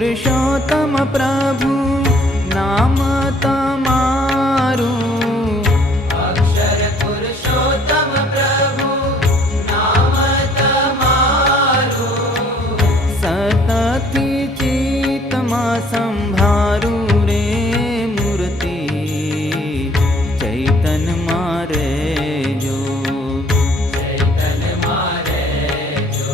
પુરુષોત્તમ પ્રભુ નામ તમારું, અક્ષર પુરુષોત્તમ પ્રભુ નામ તમારું, સતથી ચિત્તમાં સંભારું રે મૂર્તિ ચૈતન્યમાં રહેજો, ચૈતન્યમાં રહેજો.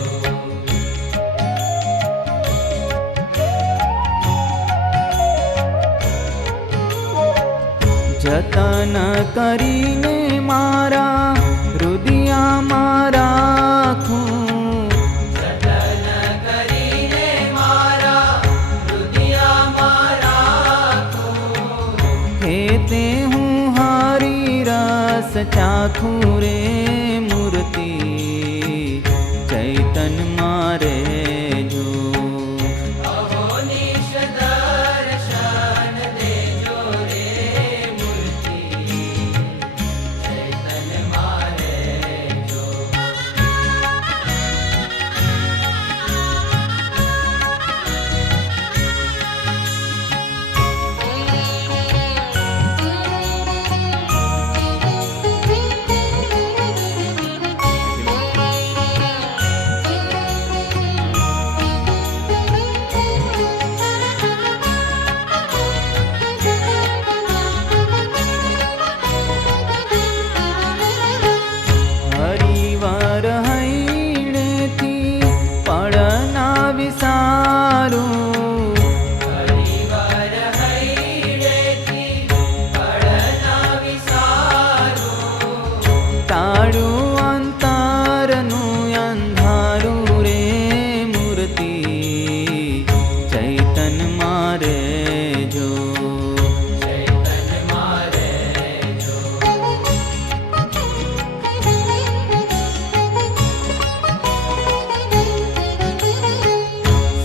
જતન કરીને મારા હૃદયમાં રાખું, જતન કરીને મારા હૃદયમાં રાખું, હે તે હું હરિ રસ ચાખું રે મૂર્તિ ચૈતન્યમાં રહેજો, અહોનિશ દર્શન દેજો રે મૂર્તિ ચૈતન્યમાં રહેજો. હરિવાર હૈણેથી પળના વિસારું, હરિવાર હૈડેથી પળના વિસારું, તારું અંતરનું અંધારું રે મૂર્તિ ચૈતન્યમાં રહેજો, ચૈતન્યમાં રહેજો.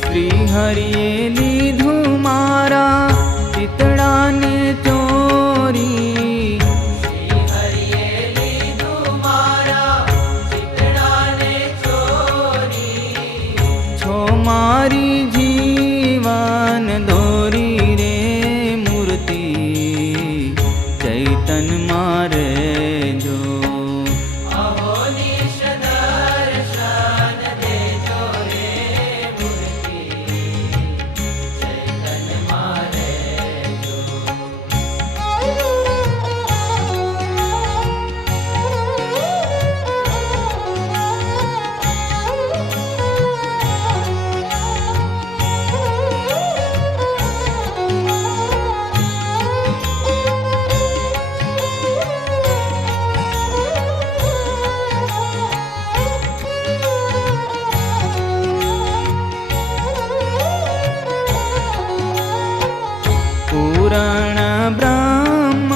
શ્રી હરિએ લીધું મારા ચિતડાને ચોરી, શ્રી હરિએ લીધું મારા ચિતડાને ચોરી, છો મારી જીવન દોરી રે મૂર્તિ ચૈતન્યમાં રહેજો, અહોનિશ દર્શન દેજો રે મૂર્તિ ચૈતન્યમાં રહેજો. પૂરણ બ્રહ્મ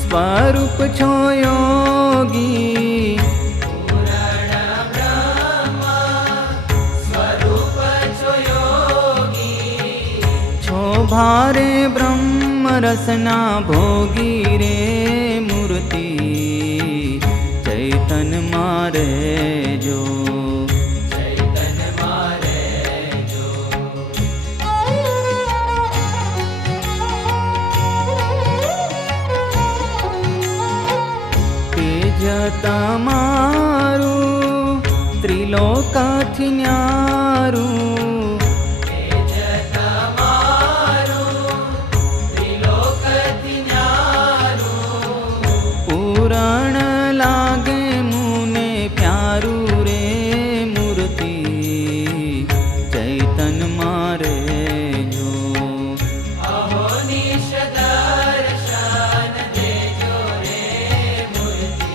સ્વરૂપ છો યોગી, પૂરણ બ્રહ્મ સ્વરૂપ છો યોગી, છો ભારે બ્રહ્મ રસના ભોગી રે મૂર્તિ ચૈતન્યમાં રહેજો, ચૈતન્યમાં રહેજો. તેજ તમારું ત્રિલોકથી ન્યારું, તેજ તમારું ત્રિલોકથી ન્યારું, પૂરણ લાગે મુને પ્યારું રે મૂર્તિ ચૈતન્યમાં રહેજો, અહોનિશ દર્શન દેજો રે મૂર્તિ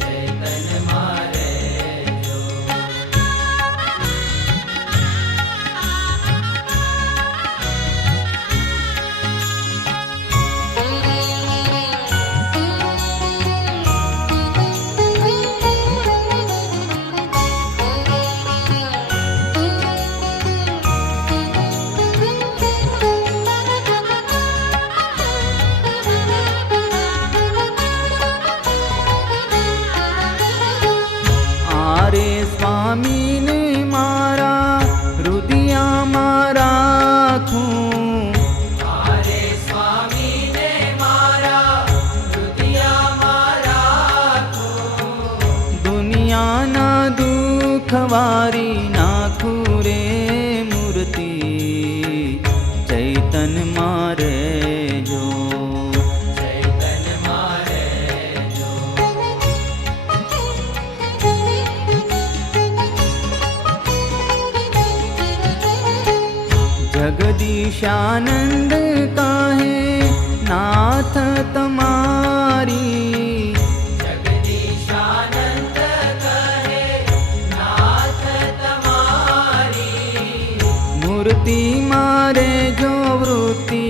ચૈતન્યમાં રહેજો. જગદીશાનંદ કહે નાથ તમારી, જગદીશાનંદ કહે નાથ તમારી, મૂર્તિ મારે જો વૃત્તિ